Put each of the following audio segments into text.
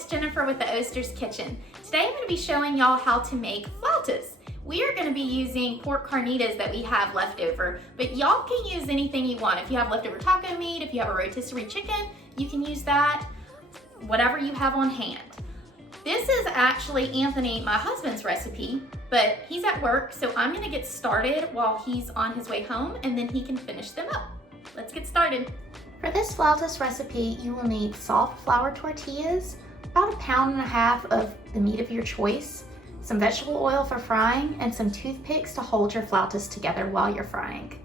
it's Jennifer with the Oster's Kitchen. Today I'm going to be showing y'all how to make flautas. We are going to be using pork carnitas that we have left over, but y'all can use anything you want. If you have leftover taco meat, if you have a rotisserie chicken, you can use that, whatever you have on hand. This is actually Anthony, my husband's recipe, but he's at work, so I'm going to get started while he's on his way home, and then he can finish them up. Let's get started. For this flautas recipe, you will need soft flour tortillas, about 1.5 pounds of the meat of your choice, some vegetable oil for frying, and some toothpicks to hold your flautas together while you're frying.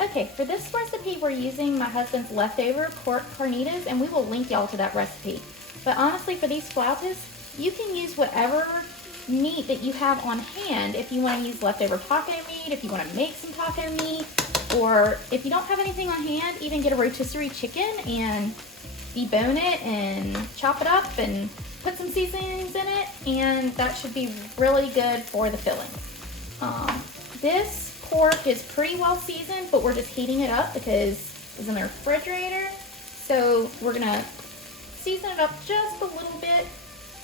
Okay, for this recipe, we're using my husband's leftover pork carnitas, and we will link y'all to that recipe. But honestly, for these flautas, you can use whatever meat that you have on hand. If you want to use leftover taco meat, if you want to make some taco meat, or if you don't have anything on hand, even get a rotisserie chicken and debone it and chop it up and put some seasonings in it, and that should be really good for the filling. This pork is pretty well seasoned, but we're just heating it up because it's in the refrigerator. So we're gonna season it up just a little bit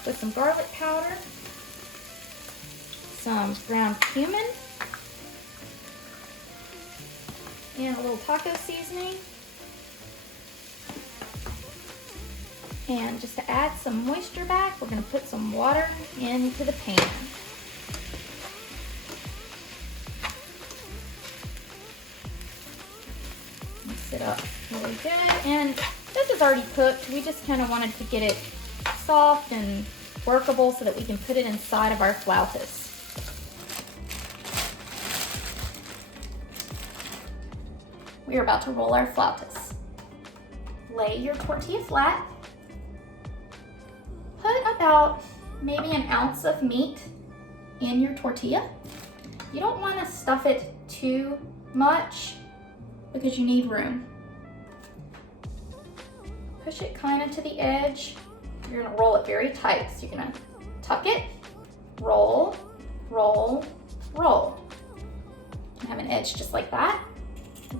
with some garlic powder, some ground cumin, and a little taco seasoning. And just to add some moisture back, we're going to put some water into the pan. Mix it up really good. And this is already cooked. We just kind of wanted to get it soft and workable so that we can put it inside of our flautas. We are about to roll our flautas. Lay your tortilla flat. Put about maybe 1 ounce of meat in your tortilla. You don't want to stuff it too much because you need room. Push it kind of to the edge. You're going to roll it very tight. So you're going to tuck it, roll, roll, roll. You have an edge just like that.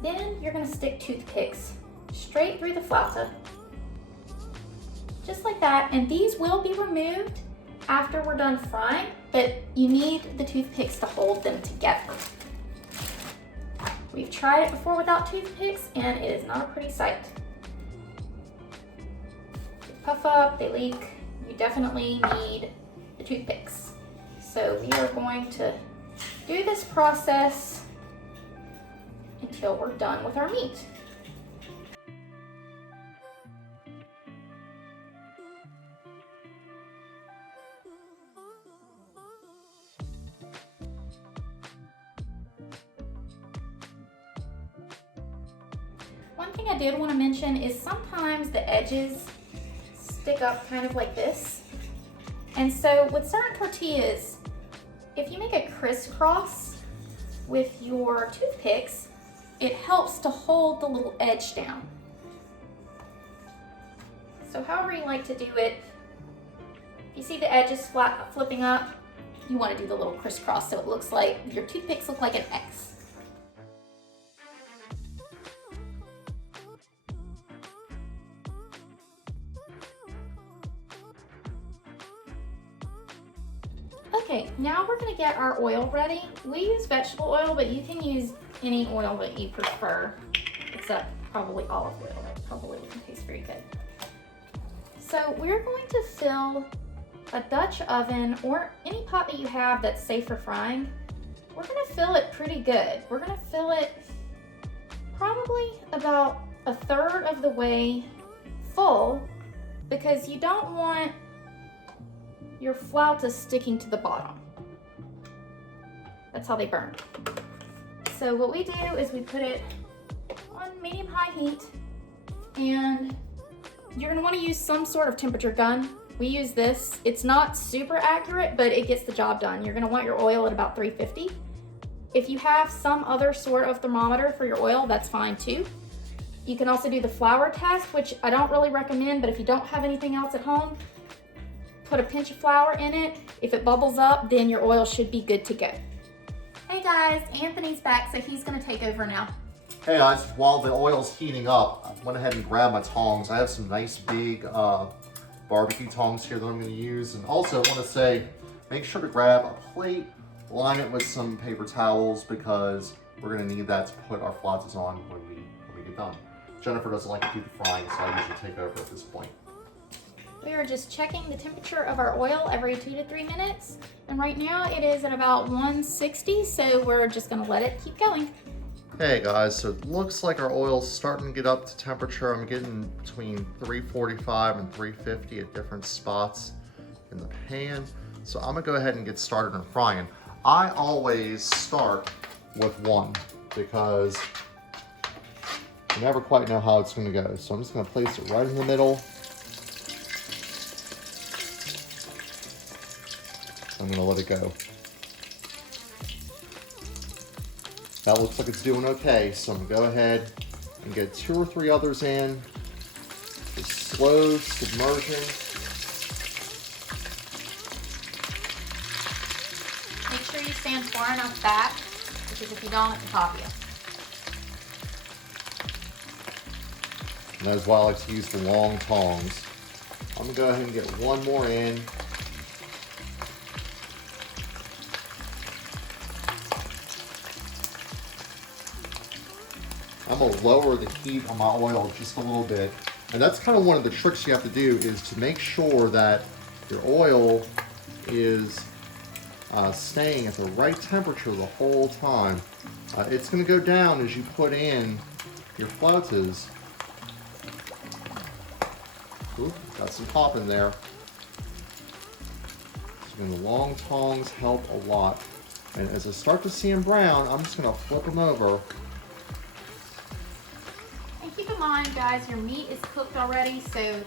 Then you're going to stick toothpicks straight through the flauta, just like that. And these will be removed after we're done frying, but you need the toothpicks to hold them together. We've tried it before without toothpicks, and it is not a pretty sight. They puff up, they leak. You definitely need the toothpicks. So we are going to do this process until we're done with our meat. One thing I did want to mention is sometimes the edges stick up kind of like this. And so with certain tortillas, if you make a crisscross with your toothpicks, it helps to hold the little edge down. So however you like to do it, if you see the edges flipping up, you want to do the little crisscross so it looks like your toothpicks look like an X. Okay, now we're going to get our oil ready. We use vegetable oil, but you can use any oil that you prefer, except probably olive oil. That probably wouldn't taste very good. So we're going to fill a Dutch oven or any pot that you have that's safe for frying. We're going to fill it pretty good. We're going to fill it probably about 1/3 of the way full, because you don't want your flautas sticking to the bottom. That's how they burn. So what we do is we put it on medium-high heat, and you're gonna wanna use some sort of temperature gun. We use this. It's not super accurate, but it gets the job done. You're gonna want your oil at about 350. If you have some other sort of thermometer for your oil, that's fine too. You can also do the flour test, which I don't really recommend, but if you don't have anything else at home, put a pinch of flour in it. If it bubbles up, then your oil should be good to go. Hey guys, Anthony's back, so he's gonna take over now. Hey guys, while the oil's heating up, I went ahead and grabbed my tongs. I have some nice big barbecue tongs here that I'm going to use. And also I want to say, make sure to grab a plate, line it with some paper towels because we're going to need that to put our flautas on when we get done. Jennifer doesn't like to do the frying, so I usually take over at this point. We are just checking the temperature of our oil every 2 to 3 minutes. And right now it is at about 160, so we're just gonna let it keep going. Hey guys, so it looks like our oil's starting to get up to temperature. I'm getting between 345 and 350 at different spots in the pan. So I'm gonna go ahead and get started on frying. I always start with one because you never quite know how it's gonna go. So I'm just gonna place it right in the middle. I'm gonna let it go. That looks like it's doing okay, so I'm gonna go ahead and get 2 or 3 others in. Just slow submersion. Make sure you stand far enough back, because if you don't, it can pop you. And that's why I like to use the long tongs. I'm gonna go ahead and get one more in. I'm gonna lower the heat on my oil just a little bit. And that's kind of one of the tricks you have to do, is to make sure that your oil is staying at the right temperature the whole time. It's gonna go down as you put in your flautas. Ooh, got some pop in there. So the long tongs help a lot. And as I start to see them brown, I'm just gonna flip them over. Keep in mind, guys, your meat is cooked already, so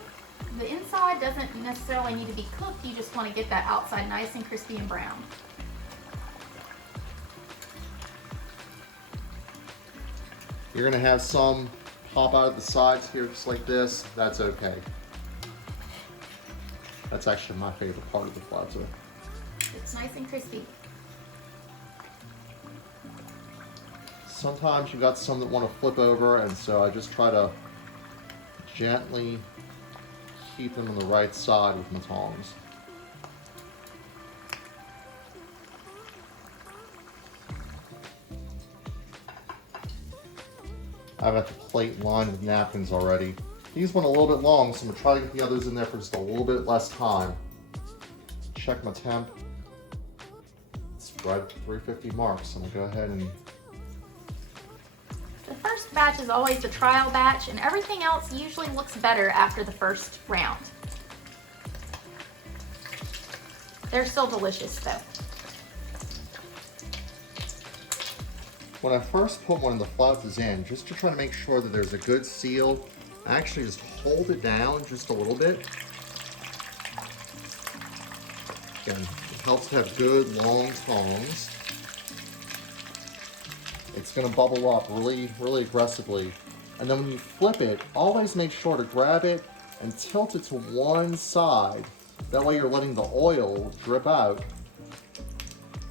the inside doesn't necessarily need to be cooked. You just want to get that outside nice and crispy and brown. You're going to have some pop out of the sides here just like this. That's okay. That's actually my favorite part of the flauta. It's nice and crispy. Sometimes you've got some that want to flip over, and so I just try to gently keep them on the right side with my tongs. I've got the plate lined with napkins already. These went a little bit long, so I'm going to try to get the others in there for just a little bit less time. Check my temp. It's right at the 350 mark, so I'm going to go ahead and... The first batch is always the trial batch, and everything else usually looks better after the first round. They're still delicious though. When I first put one of the flautas in, just to try to make sure that there's a good seal, I actually just hold it down just a little bit. Again, it helps to have good long tongs. It's going to bubble up really aggressively. And then when you flip it, always make sure to grab it and tilt it to one side. That way you're letting the oil drip out.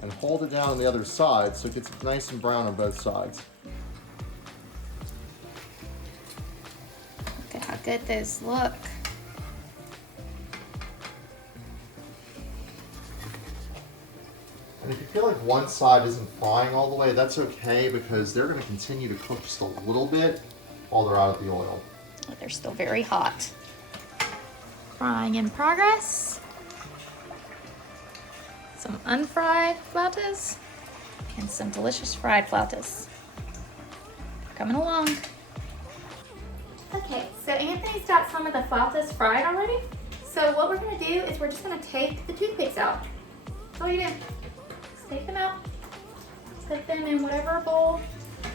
And hold it down on the other side so it gets nice and brown on both sides. Look at how good those look. And if you feel like one side isn't frying all the way, that's okay, because they're going to continue to cook just a little bit while they're out of the oil. But they're still very hot. Frying in progress. Some unfried flautas and some delicious fried flautas. Coming along. Okay, so Anthony's got some of the flautas fried already. So what we're gonna do is we're just gonna take the toothpicks out. That's all you do. Just take them out. Put them in whatever bowl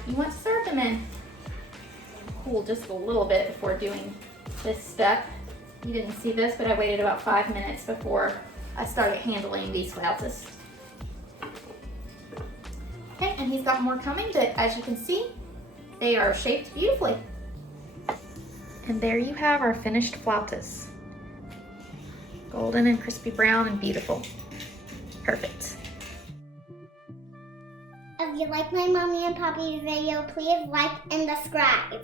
you want to serve them in. Cool just a little bit before doing this step. You didn't see this, but I waited about 5 minutes before I started handling these flautas. Okay, and he's got more coming, but as you can see, they are shaped beautifully. And there you have our finished flautas. Golden and crispy brown and beautiful. Perfect. If you like my mommy and papi video, please like and subscribe.